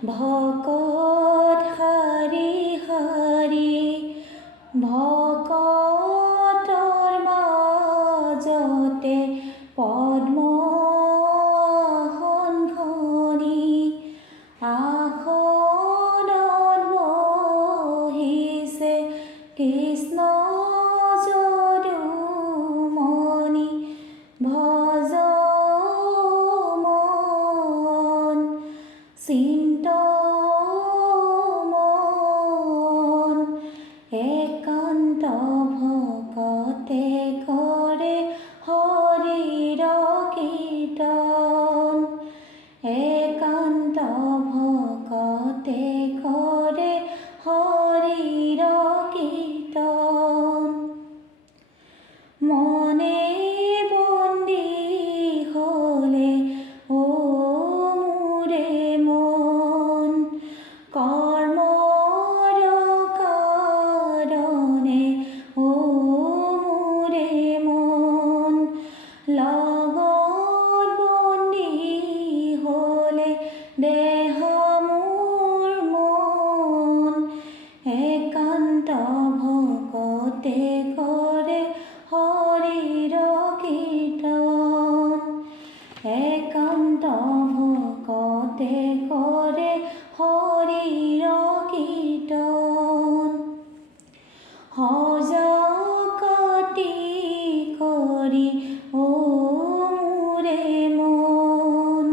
ভকত শাৰী শাৰী ভকতৰ মাজতে পদ্মাসনখনি আসনত বহিছে কৃষ্ণ যদুমণি ভজ মন চিন্তমন একান্ত ভকতে কৰে হৰিৰ কীৰ্তন একান্ত ভকতে কৰে হৰিৰ কীৰ্তন মনে বন্দী হলে ও মোৰে মন কৰ্মৰ কাৰণে ও মোৰে মন লগত বন্দী হলে দেহ মোৰ মন একান্ত ভকতে কৰে হৰিৰ কীৰ্তন একান্ত ভকতে কৰে হৰিৰ কীৰ্তন সজাকতি কৰি ও মোৰে মন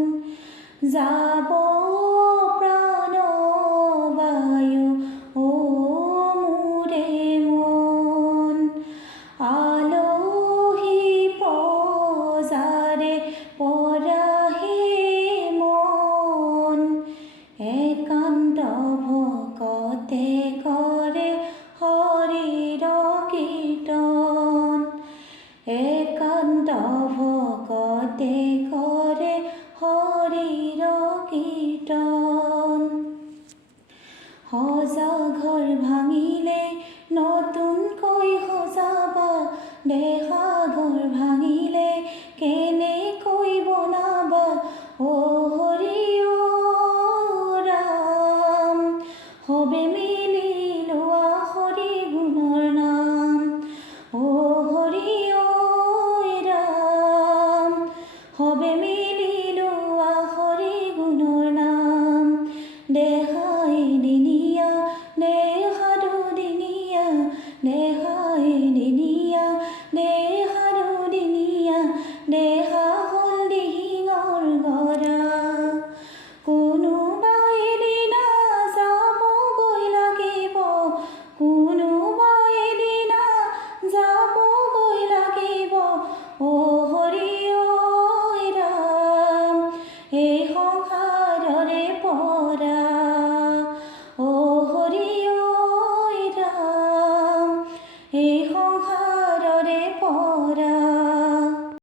যাব প্ৰাণবায়ু ও মোৰে মন আলহী পজাৰে পৰাহি মন একান্ত ভকতে কৰে হৰিৰ কীৰ্তন একান্ত ভকতে কৰে হৰিৰ কীৰ্তন সজা ঘৰ ভাঙিলে নতুনকৈ সজাবা দেখা ঘৰ ভাঙি